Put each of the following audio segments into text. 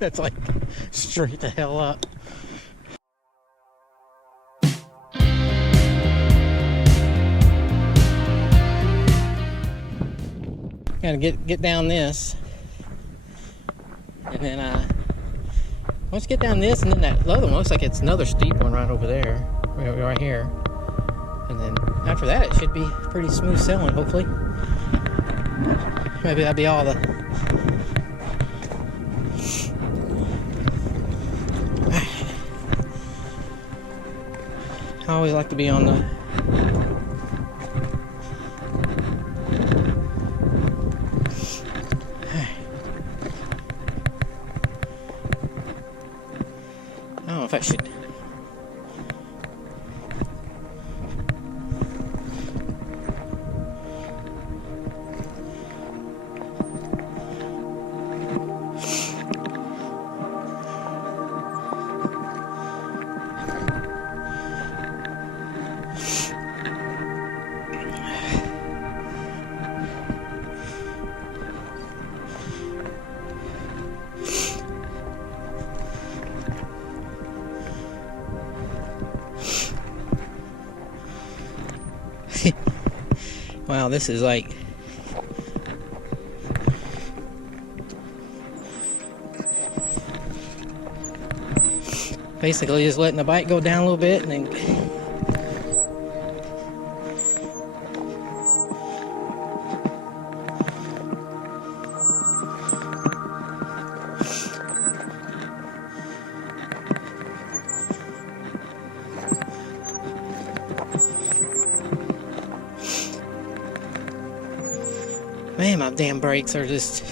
That's like straight the hell up. Gotta get down this, and then once you get down this, and then that other one looks like it's another steep one right over there, right here. And then after that, it should be pretty smooth sailing, hopefully. Maybe that'll be all the. I always like to be on the. I don't know if I should. Wow, this is like basically just letting the bike go down a little bit and then man, my damn brakes are just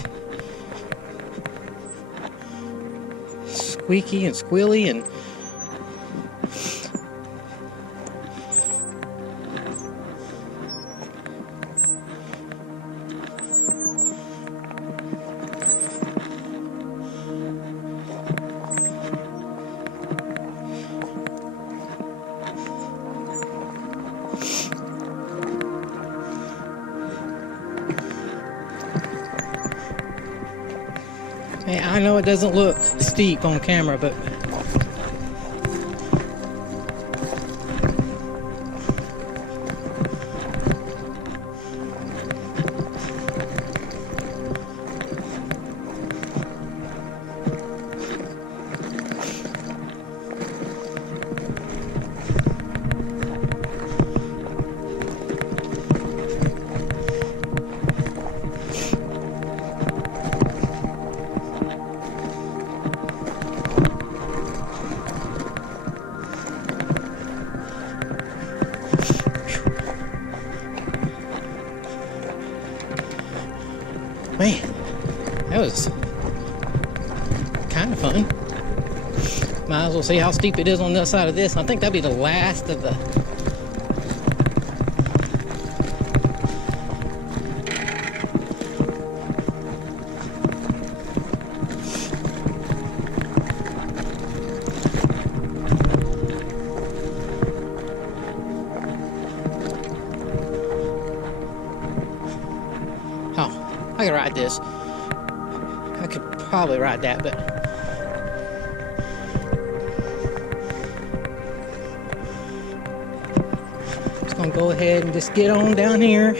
squeaky and squealy and man, I know it doesn't look steep on camera, but man, that was kind of fun. Might as well see how steep it is on the other side of this. I think that'll be the last of the. Oh, I could ride this. I could probably ride that, but just gonna go ahead and just get on down here.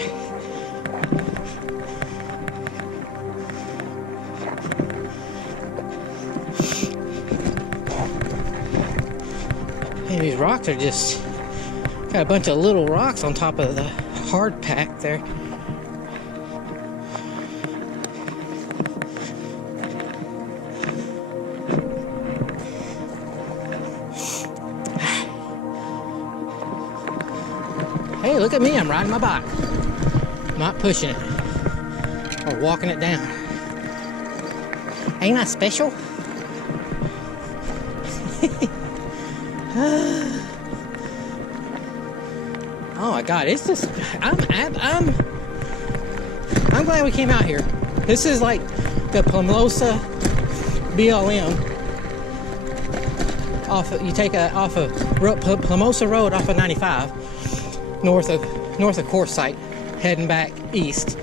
Hey, these rocks are just got a bunch of little rocks on top of the hard pack there. Hey, look at me, I'm riding my bike. Not pushing it or walking it down. Ain't I special? Oh my God, it's just, I'm glad we came out here. This is like the Plomosas BLM. You take off of Plomosa Road off of 95. North of Quartzsite, heading back east.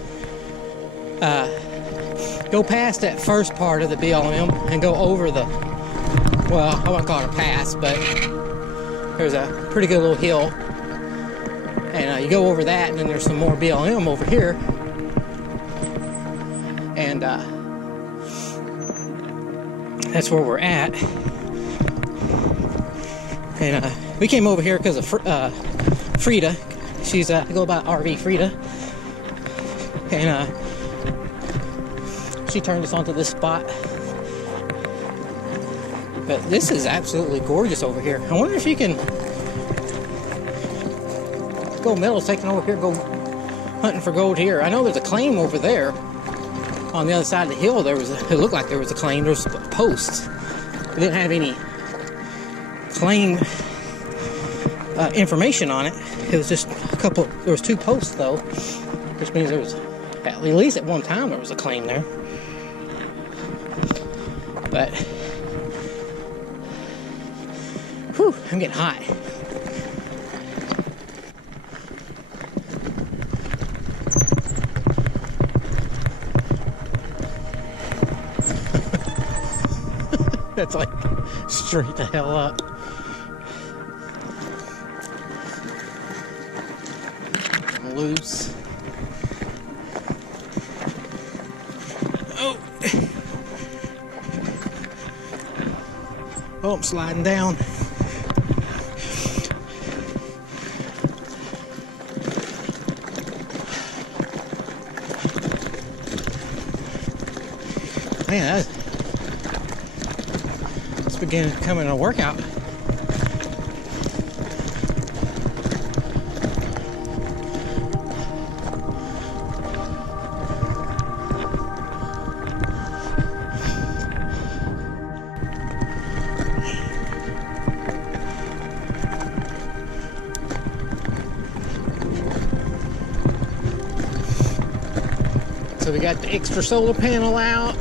go past that first part of the BLM and go over the, well, I wouldn't call it a pass, but there's a pretty good little hill. And you go over that, and then there's some more BLM over here. And that's where we're at. And we came over here because of Frida. She's I go by RV Frida. And she turned us onto this spot. But this is absolutely gorgeous over here. I wonder if you can gold medal's taken over here, go hunting for gold here. I know there's a claim over there on the other side of the hill. There was it looked like there was a claim. There was posts. It didn't have any claim information on it. It was just a couple. There was 2 posts though, which means there was at least at one time there was a claim there. But whew, I'm getting hot. That's like straight the hell up. Loose. Oh. Oh, I'm sliding down. Man, it's beginning to become a workout. So we got the extra solar panel out.